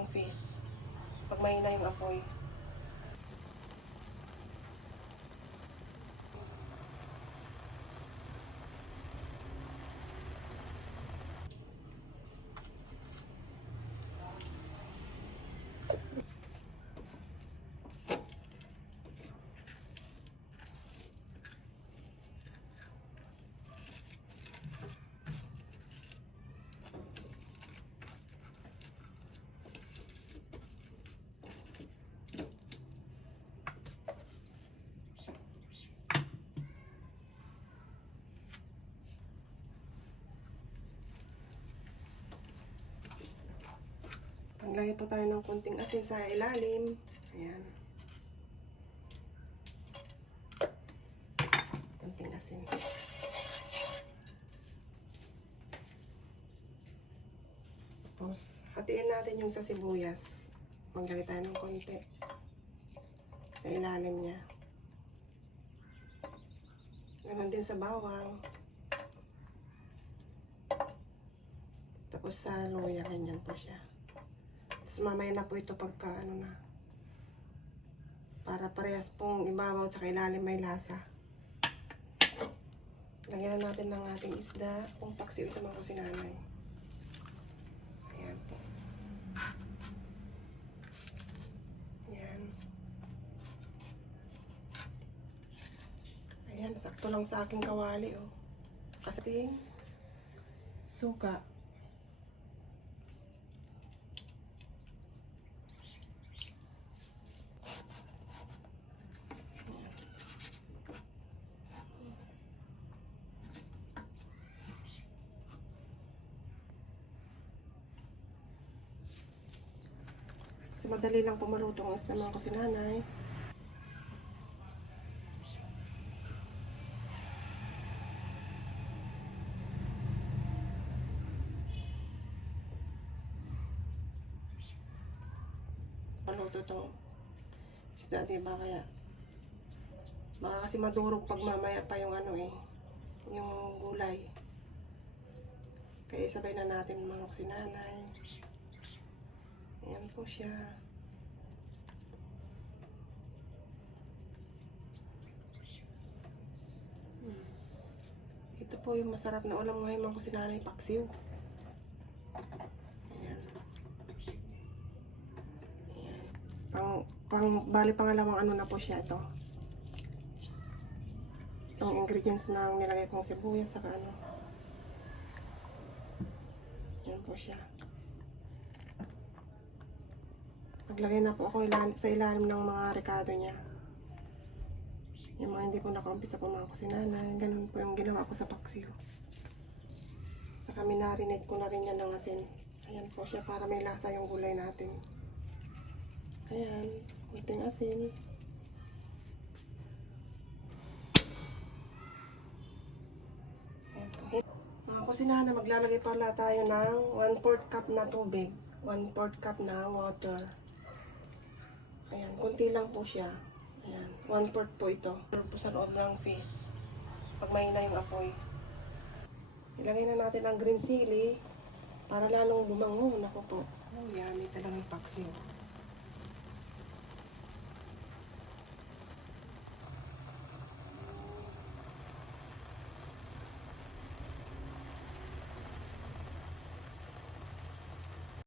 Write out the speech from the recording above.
ng fish. Pag mahina yung apoy. Maglagay po tayo ng kunting asin sa ilalim. Ayan. Kunting asin. Tapos, hatiin natin yung sa sibuyas. Maglagay tayo ng konti. Sa ilalim niya. Ganon din sa bawang. Tapos sa luya, ganyan po siya. Tapos mamaya na po ito pagka ano na. Para parehas pong ibabaw sa ilalim may lasa. Lagyan na natin ng ating isda. Kung paksiw ito mga kusinanay. Ayan po. Ayan. Ayan, sakto lang sa aking kawali oh. Kasi suka. Kasi madali lang pumaluto ang isda mga kusinanay. Paluto itong isda, diba? Kaya baka kasi madurog pag mamaya pa yung ano eh, yung gulay. Kaya sabay na natin mga kusinanay. Ayan po siya. Hmm. Ito po yung masarap na ulam ngayon mga kusinanay paksiw. Ayan. Ayan. Pang, pang, bali pangalawang ano na po siya ito. Itong ingredients na nilagay kong sibuyas saka ano. Ayan po siya. Naglagay na po ako ilan, sa ilalim ng mga rekado niya. Yung mga hindi po nakaumpisa po mga kusinanay. Ganun po yung ginawa ko sa paksiw. Saka minarinate ko na rin yan ng asin. Ayan po siya para may lasa yung gulay natin. Ayan, kunting asin. Mga kusinanay, maglalagay pala tayo ng 1 4 cup na tubig. 1 4 cup na water. Ayan, kunti lang po siya. Ayan, 1 4 po ito. Po sa loob ng fish. Pag mahina yung apoy. Ilagay na natin ang green chili para lalong lumango. Naku po. Oh, yummy talagang paksiw.